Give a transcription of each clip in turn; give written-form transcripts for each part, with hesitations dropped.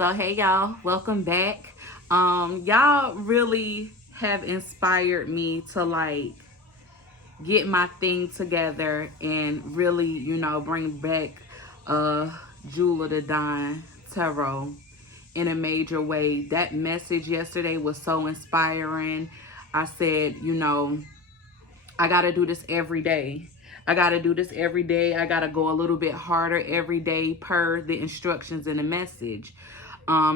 So hey y'all, welcome back. Y'all really have inspired me to get my thing together and really, bring back Jewel of the Dawn Tarot in a major way. That message yesterday was so inspiring. I said, I gotta do this every day. I gotta do this every day. I gotta go a little bit harder every day per the instructions in the message.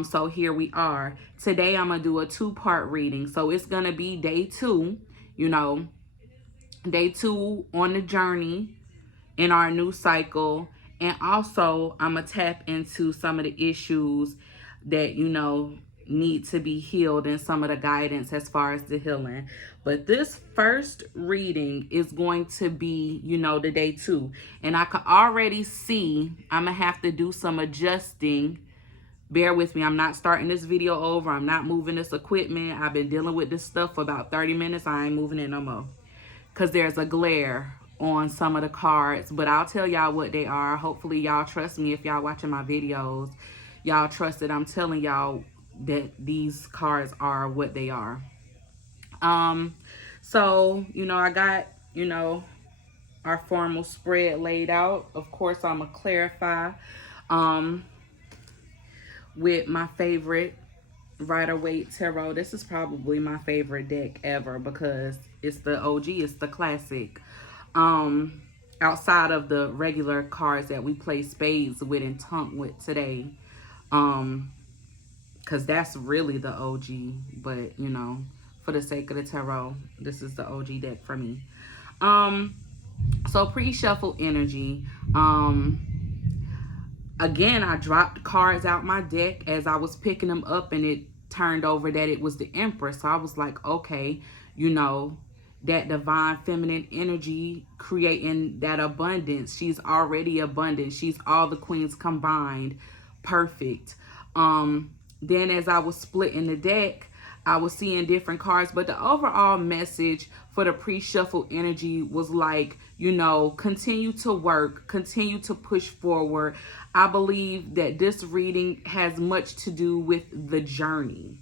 So here we are. Today I'm gonna do a two-part reading. So it's gonna be day two, you know, day two on the journey in our new cycle. And also I'm gonna tap into some of the issues that, need to be healed and some of the guidance as far as the healing. But this first reading is going to be, the day two. And I can already see I'm gonna have to do some adjusting. Bear with me. I'm not starting this video over. I'm not moving this equipment. I've been dealing with this stuff for about 30 minutes. I ain't moving it no more. Because there's a glare on some of the cards. But I'll tell y'all what they are. Hopefully y'all trust me if y'all watching my videos. Y'all trust that I'm telling y'all that these cards are what they are. So, I got, our formal spread laid out. Of course, I'm going to clarify with my favorite Rider-Waite Tarot. This is probably my favorite deck ever because it's the OG, it's the classic. Outside of the regular cards that we play spades with and tunk with today. Because that's really the OG. But, for the sake of the tarot, this is the OG deck for me. So pre-shuffle energy. Again, I dropped cards out my deck as I was picking them up, and it turned over that it was the Empress. So I was like, okay, that divine feminine energy creating that abundance. She's already abundant. She's all the queens combined. Perfect. Then as I was splitting the deck, I was seeing different cards, but the overall message for the pre-shuffle energy was like, continue to work, continue to push forward. I believe that this reading has much to do with the journey.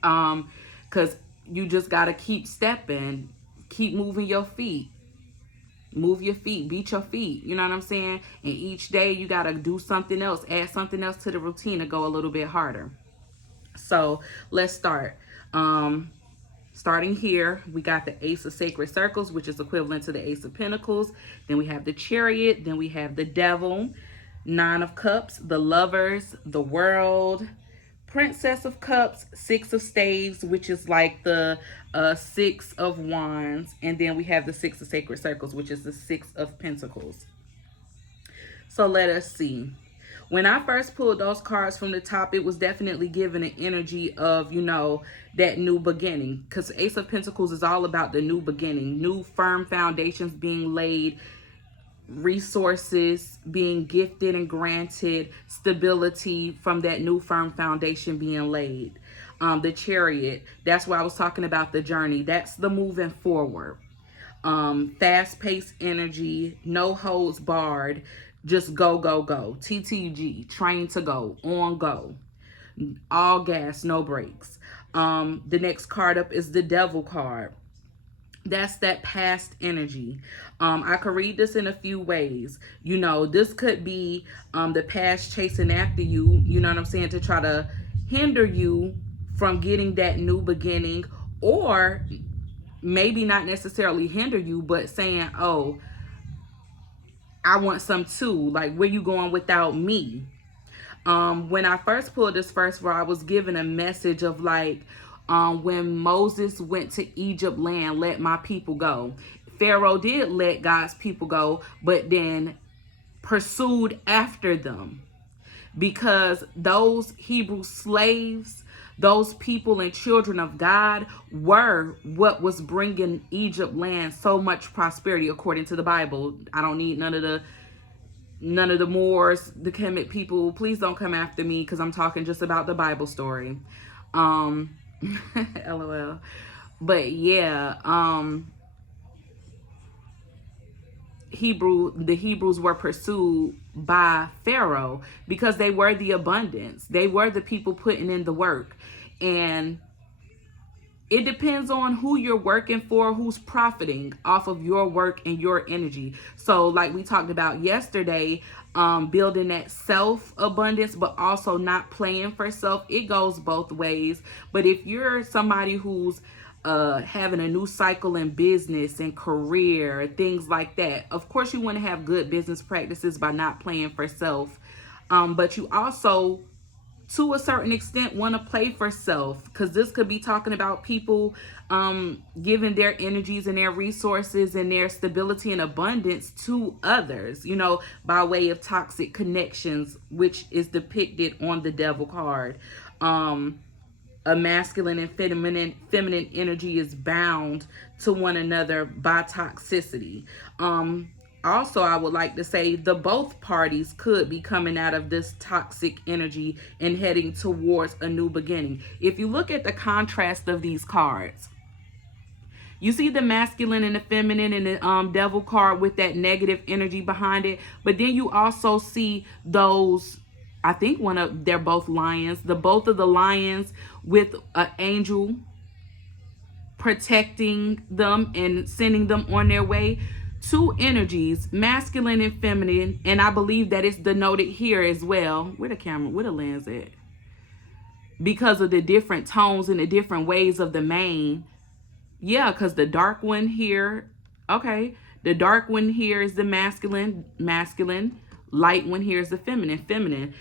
Because you just got to keep stepping, keep moving your feet. Move your feet, beat your feet, you know what I'm saying? And each day you got to do something else, add something else to the routine to go a little bit harder. So let's start. Starting here, we got the Ace of Sacred Circles, which is equivalent to the Ace of Pentacles. Then we have the Chariot. Then we have the Devil, Nine of Cups, the Lovers, the World, Princess of Cups, Six of Staves, which is like the Six of Wands. And then we have the Six of Sacred Circles, which is the Six of Pentacles. So let us see. When I first pulled those cards from the top, it was definitely giving an energy of, that new beginning. Because Ace of Pentacles is all about the new beginning, new firm foundations being laid, resources being gifted and granted, stability from that new firm foundation being laid. The Chariot, that's why I was talking about the journey. That's the moving forward. Fast-paced energy, no holds barred. Just go, go, go. TTG, train to go, on go. All gas, no brakes. The next card up is the Devil card. That's that past energy. I could read this in a few ways. This could be the past chasing after you, you know what I'm saying, to try to hinder you from getting that new beginning, or maybe not necessarily hinder you, but saying, oh, I want some too. Like, where you going without me? When I first pulled this first row, I was given a message of when Moses went to Egypt land, let my people go. Pharaoh did let God's people go, but then pursued after them, because those Hebrew slaves, those people and children of God, were what was bringing Egypt land so much prosperity according to the Bible. I don't need none of the Moors, the Kemet people. Please don't come after me because I'm talking just about the Bible story. LOL. But yeah, the Hebrews were pursued by Pharaoh because they were the abundance. They were the people putting in the work. And it depends on who you're working for, who's profiting off of your work and your energy. So like we talked about yesterday, building that self abundance, but also not playing for self. It goes both ways. But if you're somebody who's having a new cycle in business and career, things like that, of course you want to have good business practices by not playing for self. But you also, to a certain extent, want to play for self, because this could be talking about people giving their energies and their resources and their stability and abundance to others, you know, by way of toxic connections, which is depicted on the devil card. A masculine and feminine energy is bound to one another by toxicity. Also, I would like to say the both parties could be coming out of this toxic energy and heading towards a new beginning. If you look at the contrast of these cards, you see the masculine and the feminine and the devil card with that negative energy behind it. But then you also see those, I think they're both lions. Both of the lions with an angel protecting them and sending them on their way. Two energies, masculine and feminine, and I believe that it's denoted here as well. Where the lens at? Because of the different tones and the different ways of the mane. Yeah, because the dark one here, okay, the dark one here is the masculine, light one here is the feminine.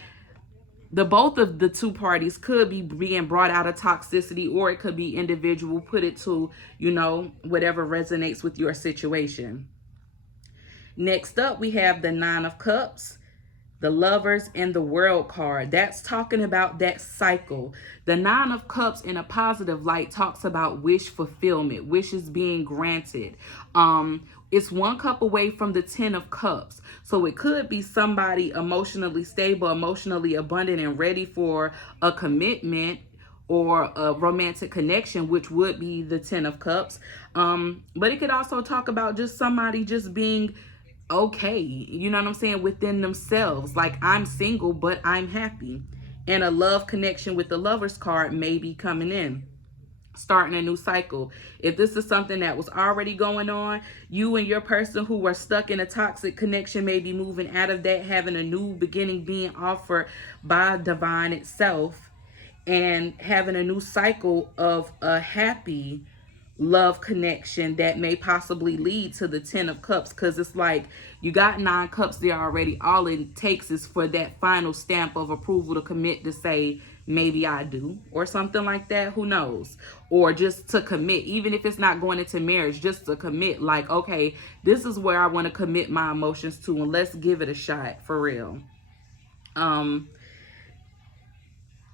The both of the two parties could be being brought out of toxicity, or it could be individual. Put it to, you know, whatever resonates with your situation. Next up, we have the Nine of Cups, the Lovers, and the World card. That's talking about that cycle. The Nine of Cups in a positive light talks about wish fulfillment, wishes being granted. It's one cup away from the 10 of Cups. So it could be somebody emotionally stable, emotionally abundant, and ready for a commitment or a romantic connection, which would be the 10 of Cups. But it could also talk about just somebody just being okay, you know what I'm saying, within themselves. Like, I'm single, but I'm happy. And a love connection with the Lovers card may be coming in, starting a new cycle. If this is something that was already going on, you and your person who were stuck in a toxic connection may be moving out of that, having a new beginning being offered by divine itself, and having a new cycle of a happy love connection that may possibly lead to the 10 of Cups, because it's like you got 9 cups there already. All it takes is for that final stamp of approval to commit, to say maybe I do, or something like that. Who knows? Or just to commit, even if it's not going into marriage, just to commit, like, okay, this is where I want to commit my emotions to, and let's give it a shot for real.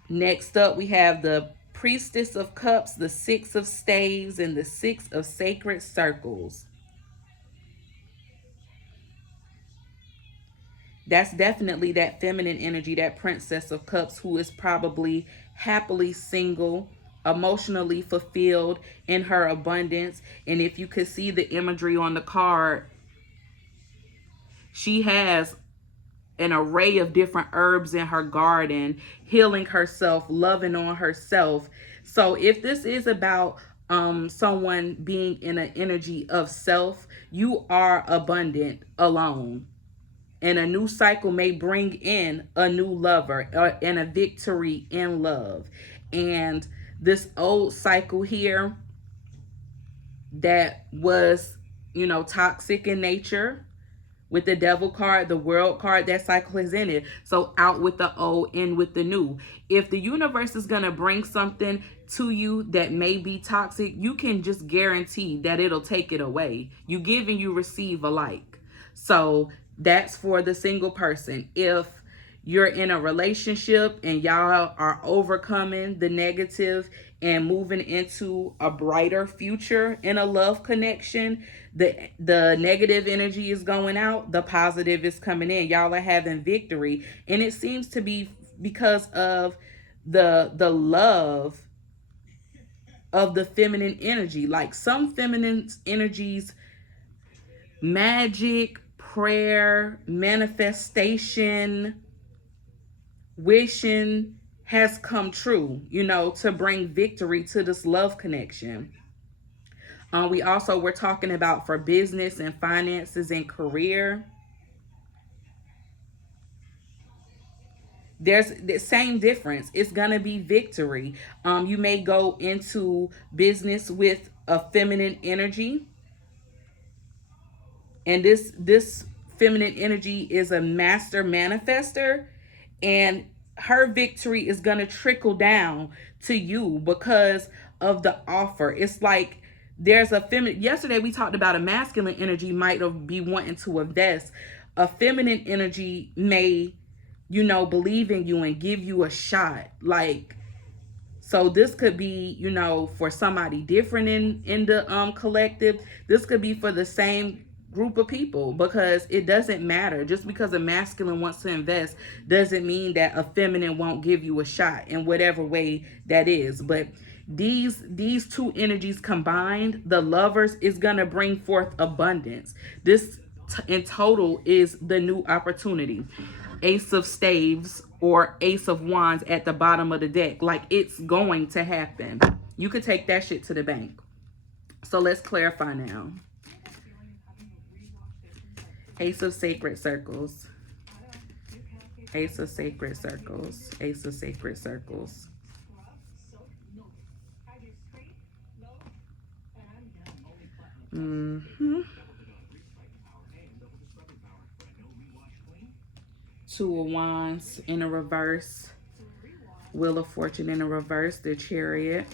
Next up, we have the Priestess of Cups, the Six of Staves, and the Six of Sacred Circles. That's definitely that feminine energy, that Princess of Cups, who is probably happily single, emotionally fulfilled in her abundance. And if you could see the imagery on the card, she has an array of different herbs in her garden, healing herself, loving on herself. So if this is about someone being in an energy of self, you are abundant alone. And a new cycle may bring in a new lover and a victory in love. And this old cycle here that was, you know, toxic in nature, with the Devil card, the World card, that cycle is in it. So out with the old, in with the new. If the universe is going to bring something to you that may be toxic, you can just guarantee that it'll take it away. You give and you receive alike. So that's for the single person. If you're in a relationship and y'all are overcoming the negative and moving into a brighter future in a love connection, the negative energy is going out, the positive is coming in. Y'all are having victory, and it seems to be because of the love of the feminine energy. Like, some feminine energies, magic, prayer, manifestation, wishing has come true, you know, to bring victory to this love connection. We also were talking about for business and finances and career. There's the same difference. It's gonna be victory. You may go into business with a feminine energy, and this feminine energy is a master manifester, and her victory is going to trickle down to you because of the offer. It's like there's a feminine, yesterday we talked about a masculine energy might be wanting to invest. A feminine energy may, you know, believe in you and give you a shot. Like, so this could be, you know, for somebody different in the collective. This could be for the same group of people, because it doesn't matter. Just because a masculine wants to invest doesn't mean that a feminine won't give you a shot in whatever way that is. But these two energies combined, the lovers, is going to bring forth abundance. This in total is the new opportunity. Ace of staves or ace of wands at the bottom of the deck. Like, it's going to happen. You could take that shit to the bank. So let's clarify now. Ace of sacred circles. Ace of sacred circles. Ace of sacred circles. Two of wands in a reverse. Wheel of fortune in a reverse. The chariot.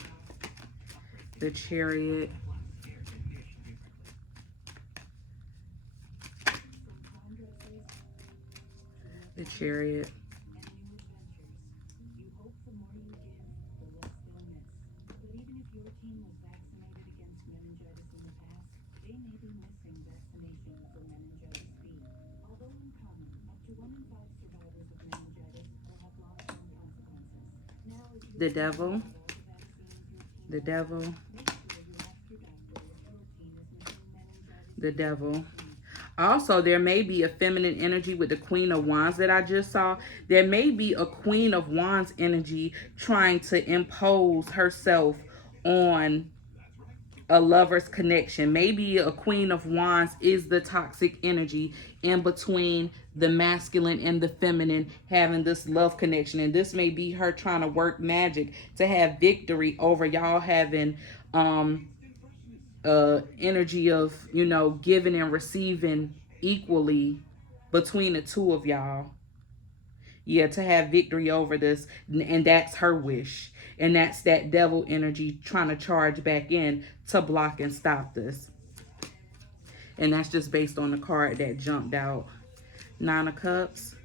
The chariot. The chariot. The devil. The devil. The devil. Also, there may be a feminine energy with the Queen of Wands that I just saw. There may be a Queen of Wands energy trying to impose herself on a lover's connection. Maybe a Queen of Wands is the toxic energy in between the masculine and the feminine having this love connection. And this may be her trying to work magic to have victory over y'all having energy of, you know, giving and receiving equally between the two of y'all. Yeah, to have victory over this, and that's her wish. And that's that devil energy trying to charge back in to block and stop this. And that's just based on the card that jumped out. Nine of Cups.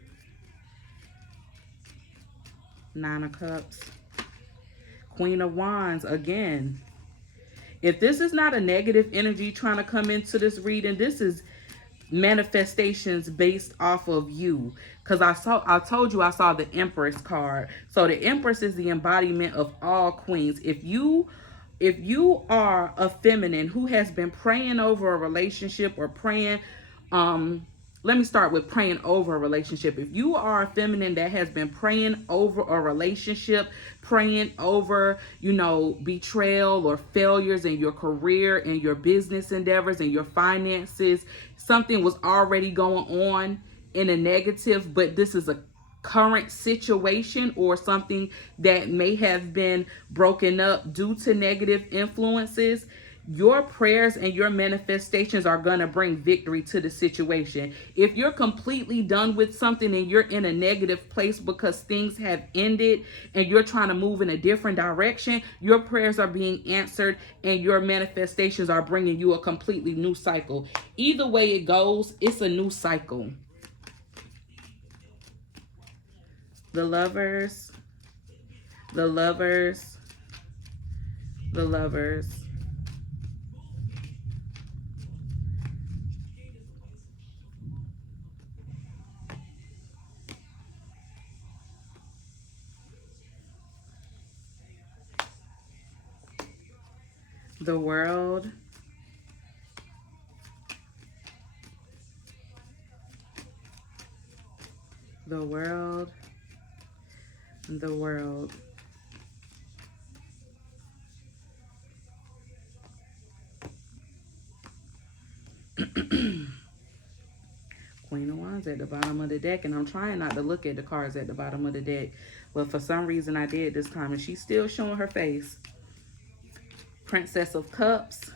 Nine of Cups. Queen of Wands again. If this is not a negative energy trying to come into this reading, this is manifestations based off of you. Because I told you I saw the Empress card. So the Empress is the embodiment of all queens. If you are a feminine who has been praying over a relationship or praying, let me start with praying over a relationship. If you are a feminine that has been praying over a relationship, praying over, you know, betrayal or failures in your career and your business endeavors and your finances, something was already going on in a negative, but this is a current situation or something that may have been broken up due to negative influences, your prayers and your manifestations are going to bring victory to the situation. If you're completely done with something and you're in a negative place because things have ended and you're trying to move in a different direction, your prayers are being answered and your manifestations are bringing you a completely new cycle. Either way it goes, it's a new cycle. The lovers, the lovers, the lovers. The world. The world. The world. Queen of Wands at the bottom of the deck, and I'm trying not to look at the cards at the bottom of the deck, but for some reason I did this time, and she's still showing her face. Princess of Cups.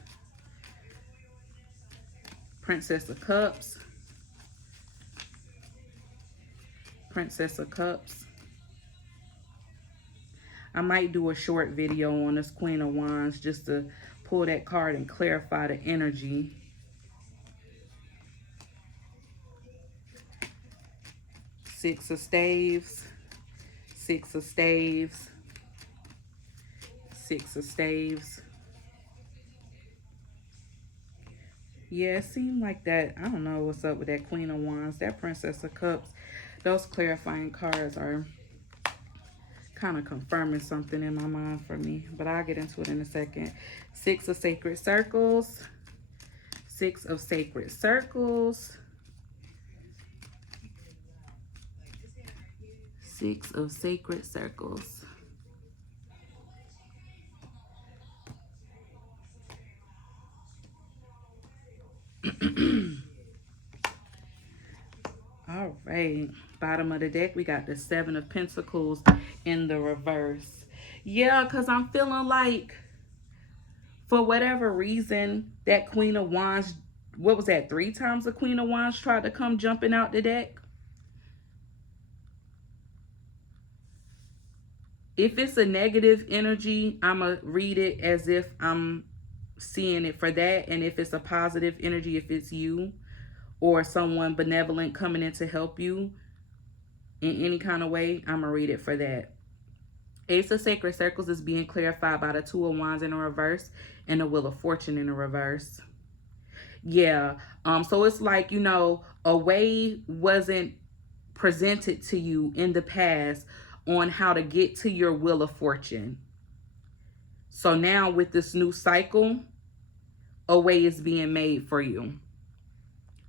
Princess of Cups. Princess of Cups. I might do a short video on this Queen of Wands just to pull that card and clarify the energy. Six of Staves. Six of Staves. Six of Staves. Yeah, it seemed like that. I don't know what's up with that Queen of Wands. That Princess of Cups. Those clarifying cards are kind of confirming something in my mind for me. But I'll get into it in a second. Six of Sacred Circles. Six of Sacred Circles. Six of Sacred Circles. All right, bottom of the deck, we got the Seven of Pentacles in the reverse. Yeah, because I'm feeling like, for whatever reason, that Queen of Wands, what was that, 3 times the Queen of Wands tried to come jumping out the deck? If it's a negative energy, I'm going to read it as if I'm seeing it for that. And if it's a positive energy, if it's you or someone benevolent coming in to help you in any kind of way, I'm going to read it for that. Ace of Sacred Circles is being clarified by the Two of Wands in the reverse and the Wheel of Fortune in the reverse. Yeah. So it's like, you know, a way wasn't presented to you in the past on how to get to your Wheel of Fortune. So now with this new cycle, a way is being made for you.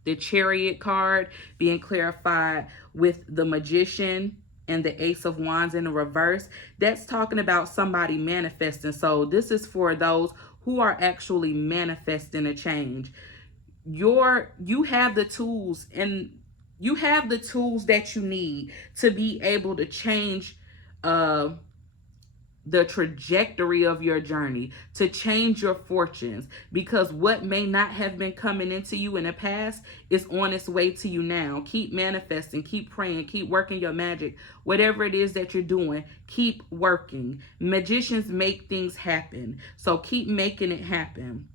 The Chariot card being clarified with the Magician and the Ace of Wands in the reverse. That's talking about somebody manifesting. So this is for those who are actually manifesting a change. You have the tools, and you have the tools that you need to be able to change the trajectory of your journey, to change your fortunes, because what may not have been coming into you in the past is on its way to you now. Keep manifesting, keep praying, keep working your magic. Whatever it is that you're doing, keep working. Magicians make things happen, so keep making it happen.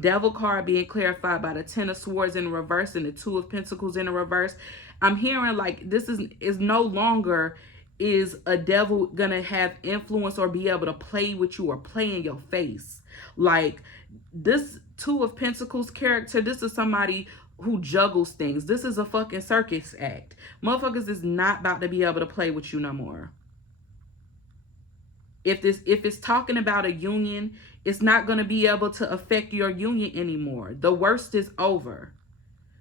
Devil card being clarified by the Ten of Swords in the reverse and the Two of Pentacles in the reverse. I'm hearing like this is no longer is a devil gonna have influence or be able to play with you or play in your face. Like this Two of Pentacles character, this is somebody who juggles things. This is a fucking circus act. Motherfuckers is not about to be able to play with you no more. If it's talking about a union, it's not going to be able to affect your union anymore. The worst is over.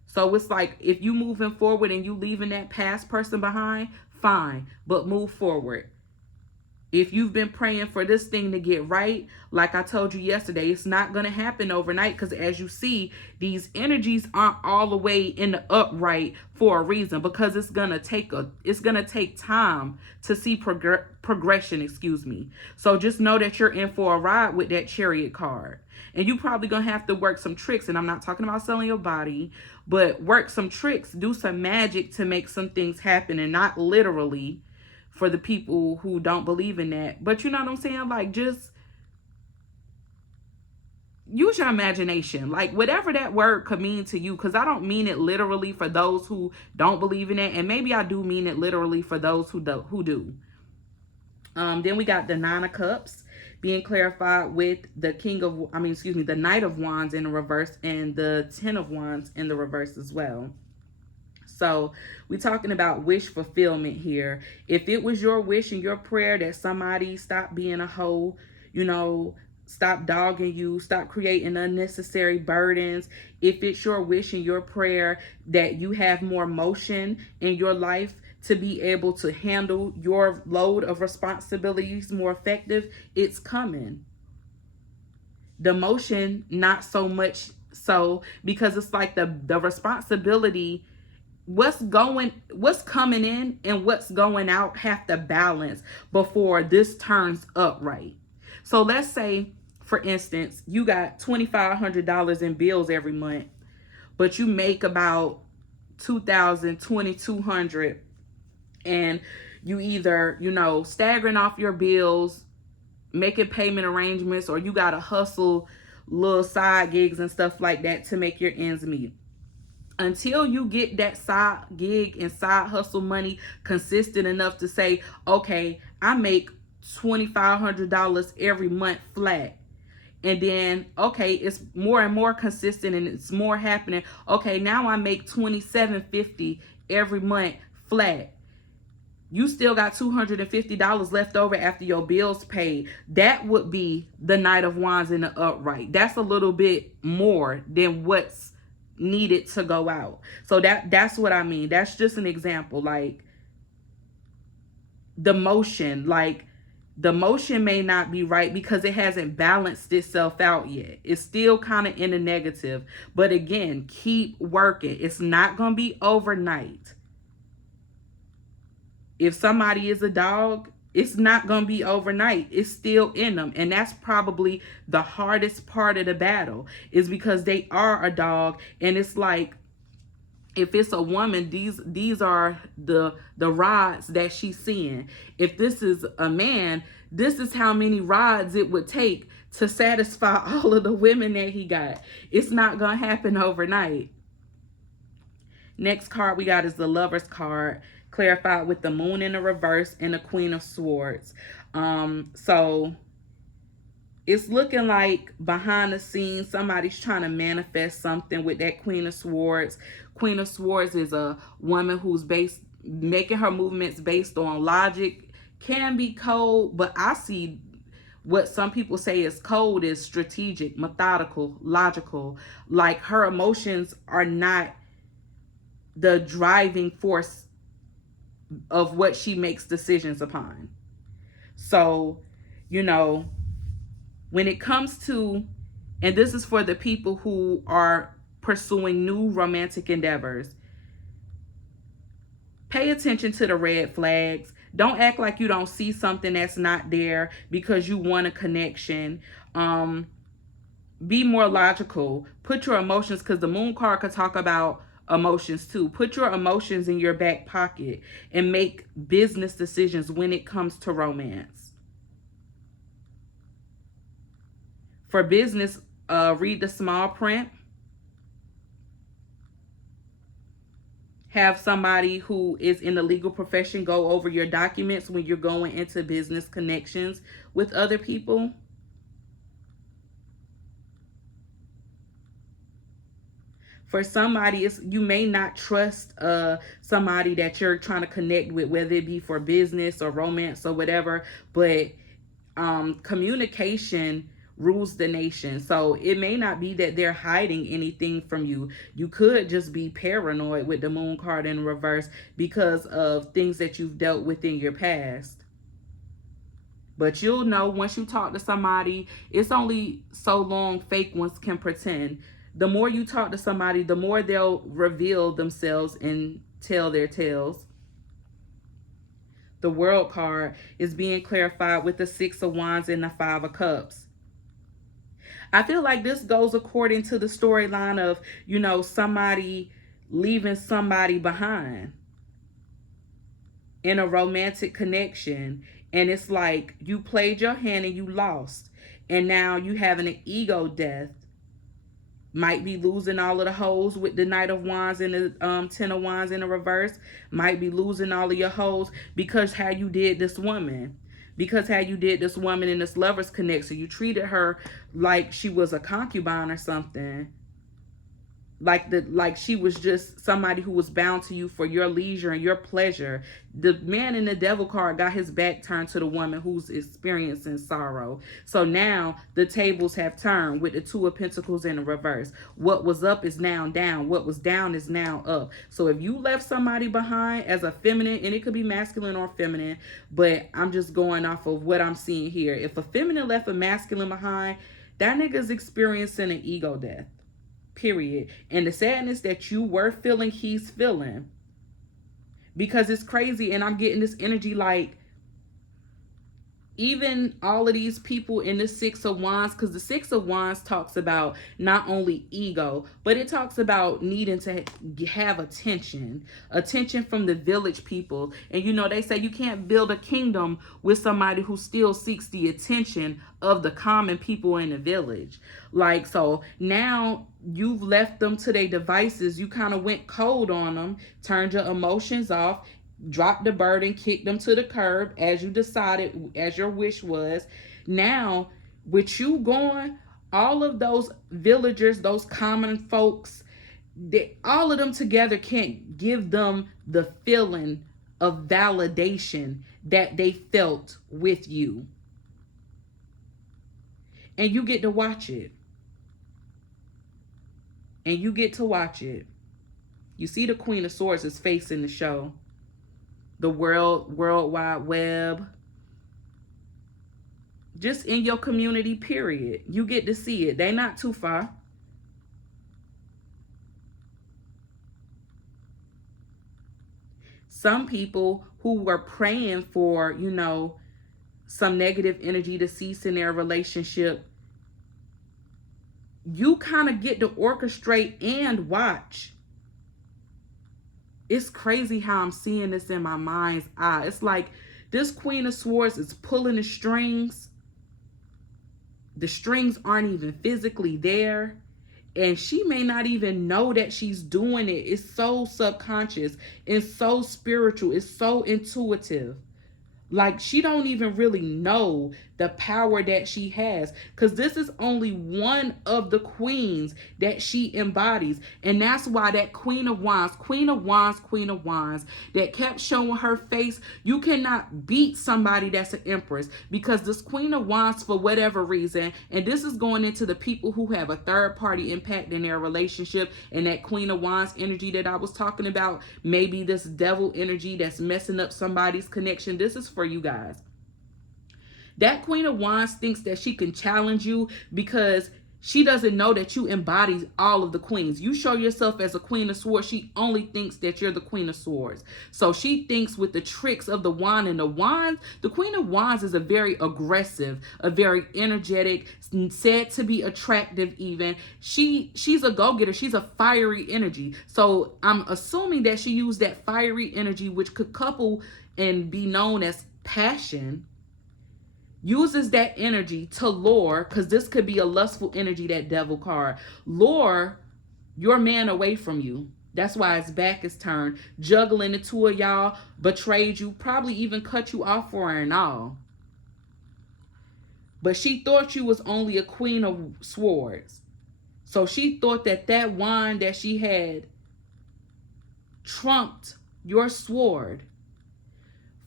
So it's like, if you moving forward and you leaving that past person behind, fine, but move forward. If you've been praying for this thing to get right, like I told you yesterday, it's not going to happen overnight, because as you see, these energies aren't all the way in the upright for a reason, because it's going to take time to see progression, excuse me. So just know that you're in for a ride with that Chariot card. And you probably going to have to work some tricks, and I'm not talking about selling your body, but work some tricks, do some magic to make some things happen, and not literally, for the people who don't believe in that. But you know what I'm saying? Like, just use your imagination. Like, whatever that word could mean to you, because I don't mean it literally for those who don't believe in it, and maybe I do mean it literally for those who do. Then we got the Nine of Cups being clarified with the the Knight of Wands in the reverse and the Ten of Wands in the reverse as well. So we're talking about wish fulfillment here. If it was your wish and your prayer that somebody stop being a hoe, you know, stop dogging you, stop creating unnecessary burdens. If it's your wish and your prayer that you have more motion in your life, to be able to handle your load of responsibilities more effective, it's coming. The motion, not so much so, because it's like the responsibility, what's coming in and what's going out have to balance before this turns up right. So let's say, for instance, you got $2,500 in bills every month, but you make about 2,000, 2,200, and you either, staggering off your bills, making payment arrangements, or you gotta hustle little side gigs and stuff like that to make your ends meet. Until you get that side gig and side hustle money consistent enough to say, okay, I make $2,500 every month flat. And then, okay, it's more and more consistent and it's more happening. Okay, now I make $2,750 every month flat. You still got $250 left over after your bills paid. That would be the Knight of Wands in the upright. That's a little bit more than what's needed to go out. So that's what I mean. That's just an example. Like the motion may not be right because it hasn't balanced itself out yet. It's still kind of in the negative. But again, keep working. It's not going to be overnight. If somebody is a dog, it's not going to be overnight. It's still in them. And that's probably the hardest part of the battle, is because they are a dog. And it's like, if it's a woman, these are the rods that she's seeing. If this is a man, this is how many rods it would take to satisfy all of the women that he got. It's not going to happen overnight. Next card we got is the Lover's card, clarified with the Moon in the reverse and the Queen of Swords. So it's looking like behind the scenes, somebody's trying to manifest something with that Queen of Swords. Queen of Swords is a woman who's making her movements based on logic. Can be cold, but I see what some people say is cold is strategic, methodical, logical. Like her emotions are not the driving force of what she makes decisions upon. So, when it comes to, and this is for the people who are pursuing new romantic endeavors, pay attention to the red flags. Don't act like you don't see something that's not there because you want a connection. Be more logical. Put your emotions, because the Moon card could talk about emotions too. Put your emotions in your back pocket and make business decisions when it comes to romance. For business, read the small print. Have somebody who is in the legal profession go over your documents when you're going into business connections with other people. For somebody, you may not trust somebody that you're trying to connect with, whether it be for business or romance or whatever, but communication rules the nation. So it may not be that they're hiding anything from you. You could just be paranoid with the Moon card in reverse because of things that you've dealt with in your past. But you'll know once you talk to somebody, it's only so long fake ones can pretend. The more you talk to somebody, the more they'll reveal themselves and tell their tales. The World card is being clarified with the Six of Wands and the Five of Cups. I feel like this goes according to the storyline of, somebody leaving somebody behind in a romantic connection. And it's like you played your hand and you lost. And now you having an ego death. Might be losing all of the hoes with the Knight of Wands and the Ten of Wands in the reverse. Might be losing all of your hoes because how you did this woman. Because how you did this woman in this Lover's connection. You treated her like she was a concubine or something. like she was just somebody who was bound to you for your leisure and your pleasure. The man in the devil card got his back turned to the woman who's experiencing sorrow. So now the tables have turned with the two of pentacles in the reverse. What was up is now down. What was down is now up. So if you left somebody behind as a feminine, and it could be masculine or feminine, but I'm just going off of what I'm seeing here. If a feminine left a masculine behind, that nigga's experiencing an ego death. Period. And the sadness that you were feeling, he's feeling. Because it's crazy, and I'm getting this energy like, even all of these people in the Six of Wands, because the Six of Wands talks about not only ego, but it talks about needing to have attention from the village people. And you know, they say you can't build a kingdom with somebody who still seeks the attention of the common people in the village. Like, so now you've left them to their devices. You kind of went cold on them, turned your emotions off, drop the burden, kick them to the curb as you decided, as your wish was. Now, with you gone, all of those villagers, those common folks, all of them together can't give them the feeling of validation that they felt with you. And you get to watch it. And you get to watch it. You see the Queen of Swords is facing the show. The World Wide Web, just in your community, period. You get to see it. They not too far. Some people who were praying for, you know, some negative energy to cease in their relationship, you kind of get to orchestrate and watch. It's crazy how I'm seeing this in my mind's eye. It's like this Queen of Swords is pulling the strings. The strings aren't even physically there. And she may not even know that she's doing it. It's so subconscious. It's so spiritual. It's so intuitive. Like, she don't even really know the power that she has, because this is only one of the queens that she embodies. And that's why that Queen of Wands, that kept showing her face, you cannot beat somebody that's an empress, because this Queen of Wands, for whatever reason, and this is going into the people who have a third party impact in their relationship, and that Queen of Wands energy that I was talking about, maybe this devil energy that's messing up somebody's connection. This is for you guys. That Queen of Wands thinks that she can challenge you because she doesn't know that you embody all of the queens. You show yourself as a Queen of Swords, she only thinks that you're the Queen of Swords. So she thinks with the tricks of the wand and the wands, the Queen of Wands is a very aggressive, a very energetic, said to be attractive even. She's a go-getter. She's a fiery energy. So I'm assuming that she used that fiery energy, which could couple and be known as passion, uses that energy to lure, because this could be a lustful energy, that devil card. Lure your man away from you. That's why his back is turned. Juggling the two of y'all, betrayed you, probably even cut you off for her and all. But she thought you was only a Queen of Swords. So she thought that that wand that she had trumped your sword.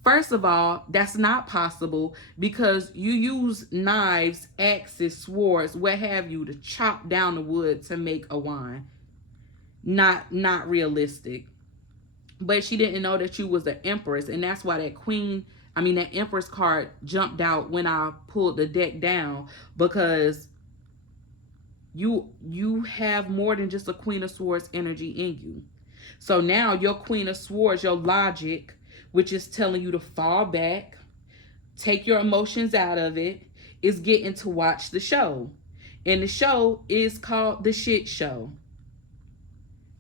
First of all, that's not possible, because you use knives, axes, swords, what have you, to chop down the wood to make a wand. Not realistic. But she didn't know that you was the Empress, and that's why that Empress card jumped out when I pulled the deck down, because you have more than just a Queen of Swords energy in you. So now your Queen of Swords, your logic, which is telling you to fall back, take your emotions out of it, is getting to watch the show. And the show is called The Shit Show.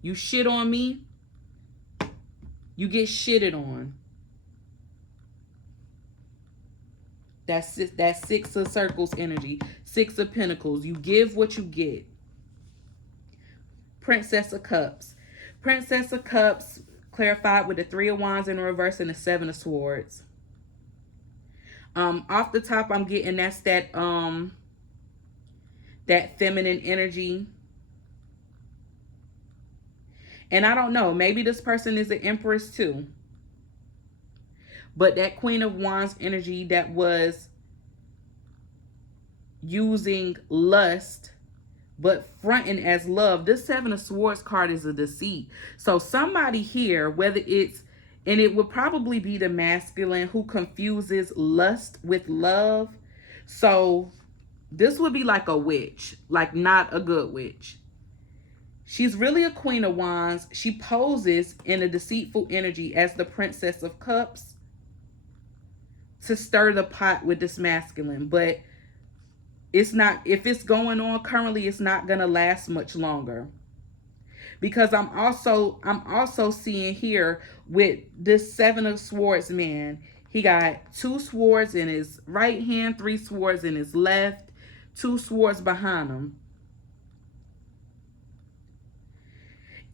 You shit on me, you get shitted on. That's that Six of Circles energy, Six of Pentacles. You give what you get. Princess of Cups. Princess of Cups clarified with the Three of Wands in reverse and the Seven of Swords. Off the top, I'm getting that feminine energy. And I don't know, maybe this person is an empress too. But that Queen of Wands energy that was using lust but fronting as love. This Seven of Swords card is a deceit. So somebody here, whether it's, and it would probably be the masculine who confuses lust with love. So this would be like a witch, like not a good witch. She's really a Queen of Wands. She poses in a deceitful energy as the Princess of Cups to stir the pot with this masculine. But it's not, if it's going on currently, it's not going to last much longer. Because I'm also seeing here with this Seven of Swords man, he got 2 swords in his right hand, 3 swords in his left, 2 swords behind him.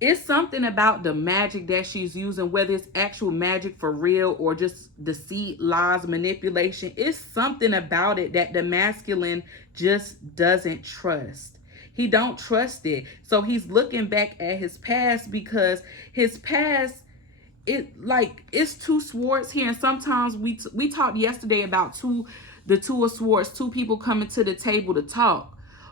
It's something about the magic that she's using, whether it's actual magic for real or just deceit, lies, manipulation. It's something about it that the masculine just doesn't trust. He don't trust it. So he's looking back at his past, because his past, it's 2 swords here. And sometimes we talked yesterday about the 2 of swords, 2 people coming to the table to talk.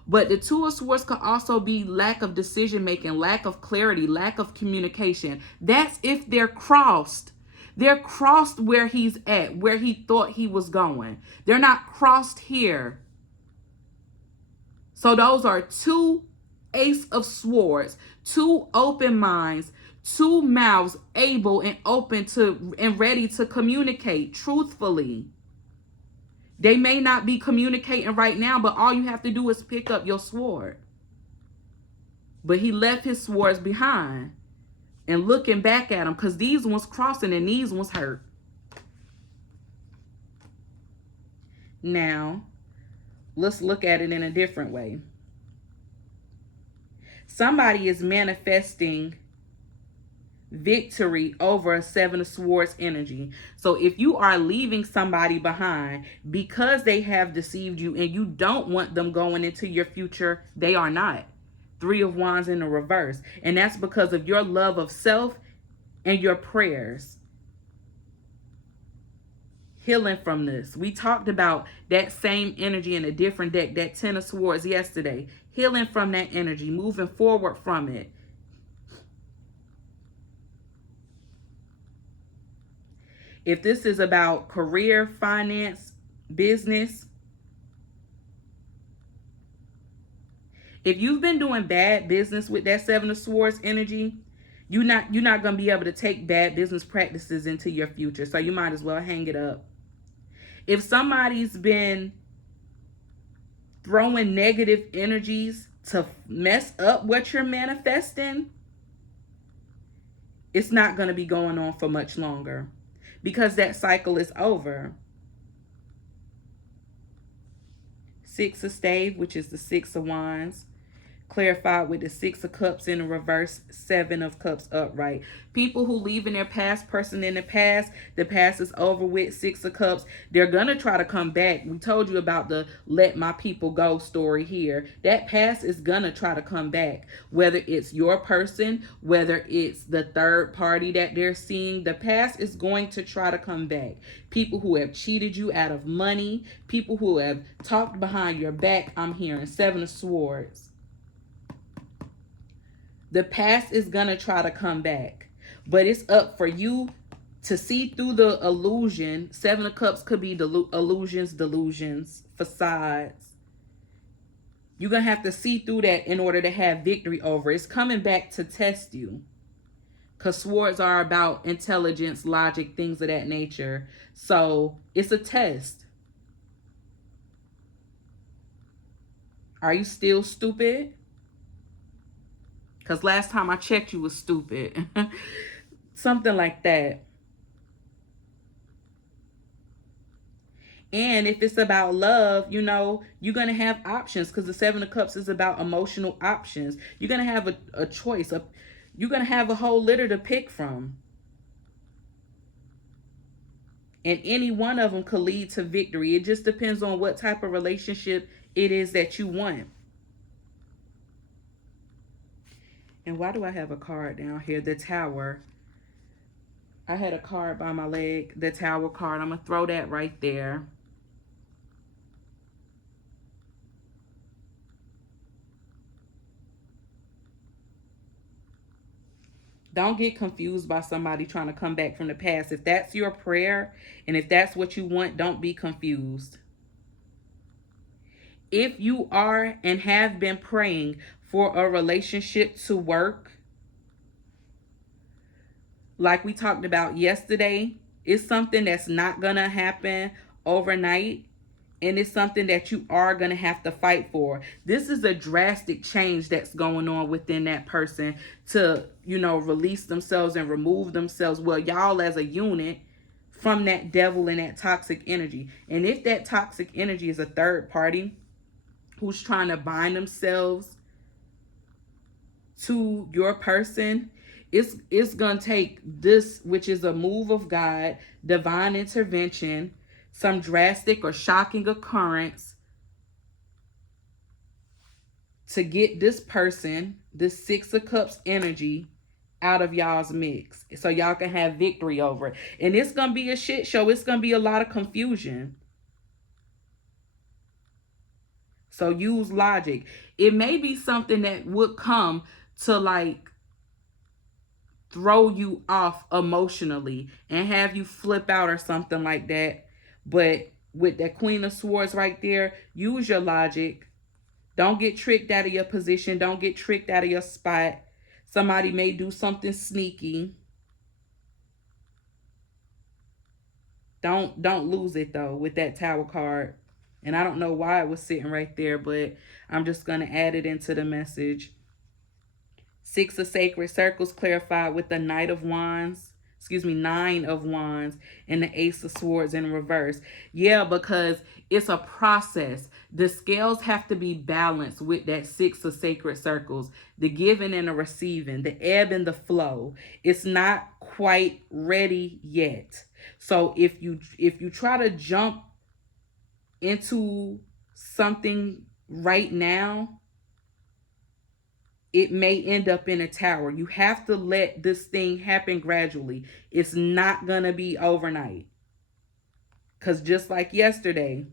But the 2 of swords could also be lack of decision making, lack of clarity, lack of communication. That's if they're crossed. They're crossed where he's at, where he thought he was going. They're not crossed here. So those are 2 Ace of Swords, 2 open minds, 2 mouths able and open to and ready to communicate truthfully. They may not be communicating right now, but all you have to do is pick up your sword. But he left his swords behind and looking back at them, because these ones crossing and these ones hurt. Now, let's look at it in a different way. Somebody is manifesting victory over a Seven of Swords energy. So if you are leaving somebody behind because they have deceived you and you don't want them going into your future, they are not. 3 of Wands in the reverse. And that's because of your love of self and your prayers. Healing from this. We talked about that same energy in a different deck, that 10 of Swords yesterday. Healing from that energy, moving forward from it. If this is about career, finance, business, if you've been doing bad business with that 7 of Swords energy, you're not going to be able to take bad business practices into your future. So you might as well hang it up. If somebody's been throwing negative energies to mess up what you're manifesting, it's not going to be going on for much longer, because that cycle is over. 6 of Staves, which is the 6 of Wands, clarified with the 6 of Cups in the reverse, 7 of Cups upright. People who leave in their past, person in the past is over with, 6 of Cups. They're going to try to come back. We told you about the let my people go story here. That past is going to try to come back. Whether it's your person, whether it's the third party that they're seeing, the past is going to try to come back. People who have cheated you out of money, people who have talked behind your back, I'm hearing 7 of Swords. The past is going to try to come back. But it's up for you to see through the illusion. 7 of Cups could be illusions, delusions, facades. You're going to have to see through that in order to have victory over it. It's coming back to test you. Because swords are about intelligence, logic, things of that nature. So it's a test. Are you still stupid? Because last time I checked, you was stupid. Something like that. And if it's about love, you know, you're going to have options, because the 7 of Cups is about emotional options. You're going to have a choice. You're going to have a whole litter to pick from. And any one of them could lead to victory. It just depends on what type of relationship it is that you want. And why do I have a card down here? The Tower. I had a card by my leg, the Tower card. I'm going to throw that right there. Don't get confused by somebody trying to come back from the past. If that's your prayer and if that's what you want, don't be confused. If you are and have been praying for a relationship to work, like we talked about yesterday, it's something that's not going to happen overnight. And it's something that you are going to have to fight for. This is a drastic change that's going on within that person to, release themselves and remove themselves. Well, y'all as a unit from that devil and that toxic energy. And if that toxic energy is a third party who's trying to bind themselves to your person, it's going to take this, which is a move of God, divine intervention, some drastic or shocking occurrence to get this person, this Six of Cups energy, out of y'all's mix so y'all can have victory over it. And it's going to be a shit show. It's going to be a lot of confusion. So use logic. It may be something that would come to like throw you off emotionally and have you flip out or something like that. But with that Queen of Swords right there, use your logic. Don't get tricked out of your position. Don't get tricked out of your spot. Somebody may do something sneaky. Don't lose it though with that Tower card. And I don't know why it was sitting right there, but I'm just going to add it into the message. Six of Sacred Circles clarified with the Nine of Wands, and the Ace of Swords in reverse. Yeah, because it's a process. The scales have to be balanced with that Six of Sacred Circles, the giving and the receiving, the ebb and the flow. It's not quite ready yet. So if you try to jump into something right now, it may end up in a tower. You have to let this thing happen gradually. It's not going to be overnight. Because just like yesterday,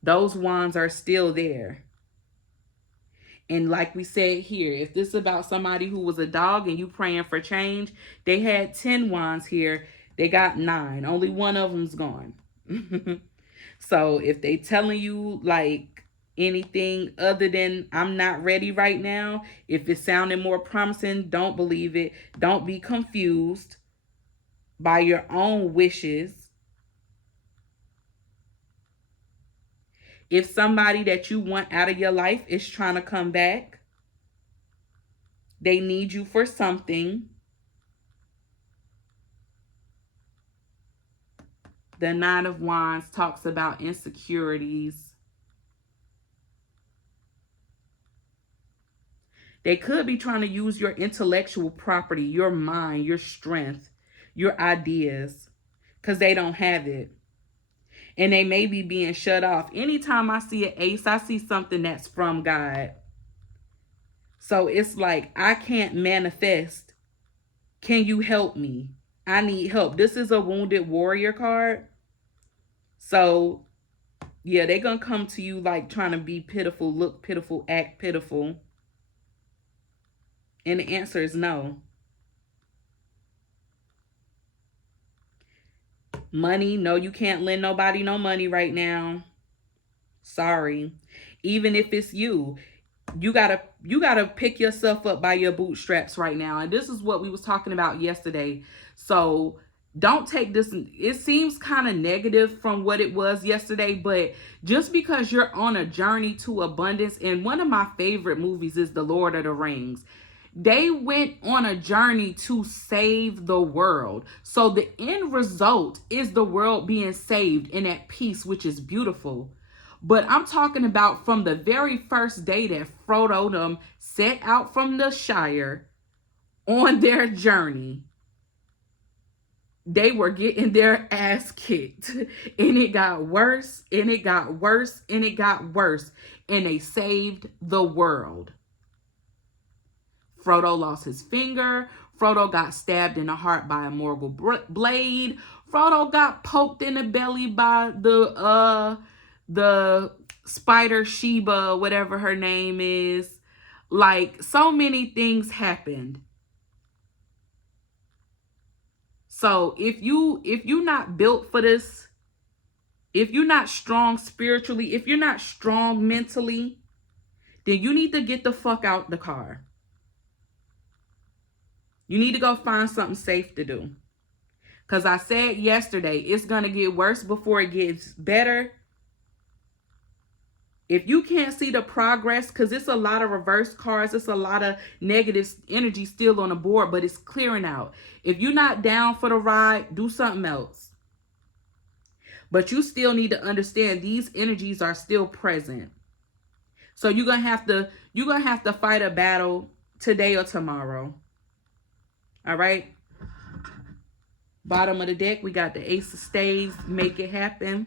those wands are still there. And like we said here, if this is about somebody who was a dog and you praying for change, they had 10 wands here. They got 9. Only one of them's gone. So if they telling you like anything other than I'm not ready right now, if it's sounding more promising, don't believe it. Don't be confused by your own wishes. If somebody that you want out of your life is trying to come back, they need you for something. The Nine of Wands talks about insecurities. They could be trying to use your intellectual property, your mind, your strength, your ideas, because they don't have it. And they may be being shut off. Anytime I see an ace, I see something that's from God. So it's like, I can't manifest. Can you help me? I need help. This is a wounded warrior card. So, yeah, they're going to come to you like trying to be pitiful, look pitiful, act pitiful. And the answer is no. Money, no, you can't lend nobody no money right now. Sorry. Even if it's you, you gotta pick yourself up by your bootstraps right now. And this is what we was talking about yesterday. So don't take this. It seems kind of negative from what it was yesterday, but just because you're on a journey to abundance, and one of my favorite movies is The Lord of the Rings. They went on a journey to save the world. So the end result is the world being saved and at peace, which is beautiful. But I'm talking about from the very first day that Frodo them set out from the Shire on their journey, they were getting their ass kicked. And it got worse, and it got worse, and it got worse. And they saved the world. Frodo lost his finger. Frodo got stabbed in the heart by a Morgul blade. Frodo got poked in the belly by the spider Sheba, whatever her name is. Like, so many things happened. So if you're not built for this, if you're not strong spiritually, if you're not strong mentally, then you need to get the fuck out the car. You need to go find something safe to do. Because I said yesterday, it's going to get worse before it gets better. If you can't see the progress, because it's a lot of reverse cards, it's a lot of negative energy still on the board, but it's clearing out. If you're not down for the ride, do something else. But you still need to understand these energies are still present. So you're gonna have to fight a battle today or tomorrow. All right. Bottom of the deck, we got the Ace of Spades, make it happen.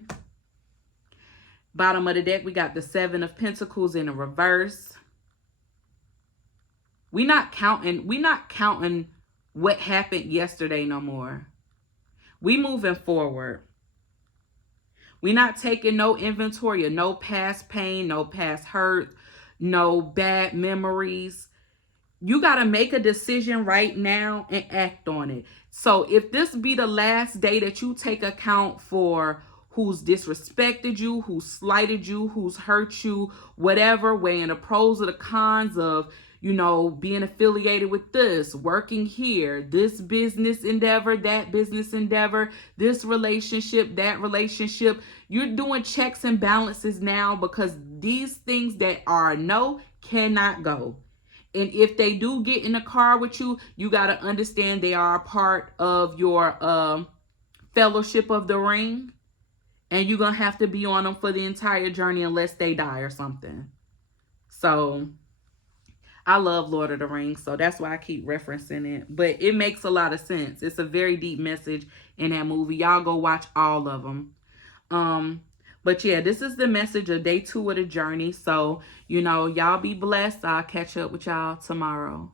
Bottom of the deck, we got the Seven of Pentacles in a reverse. We're not counting what happened yesterday no more. We moving forward. We're not taking no inventory of no past pain, no past hurt, no bad memories. You got to make a decision right now and act on it. So if this be the last day that you take account for who's disrespected you, who's slighted you, who's hurt you, whatever, weighing the pros or the cons of, you know, being affiliated with this, working here, this business endeavor, that business endeavor, this relationship, that relationship. You're doing checks and balances now, because these things that are no cannot go. And if they do get in the car with you, you got to understand they are a part of your fellowship of the ring. And you're going to have to be on them for the entire journey unless they die or something. So I love Lord of the Rings, so that's why I keep referencing it. But it makes a lot of sense. It's a very deep message in that movie. Y'all go watch all of them. But yeah, this is the message of day 2 of the journey. So, you know, y'all be blessed. I'll catch up with y'all tomorrow.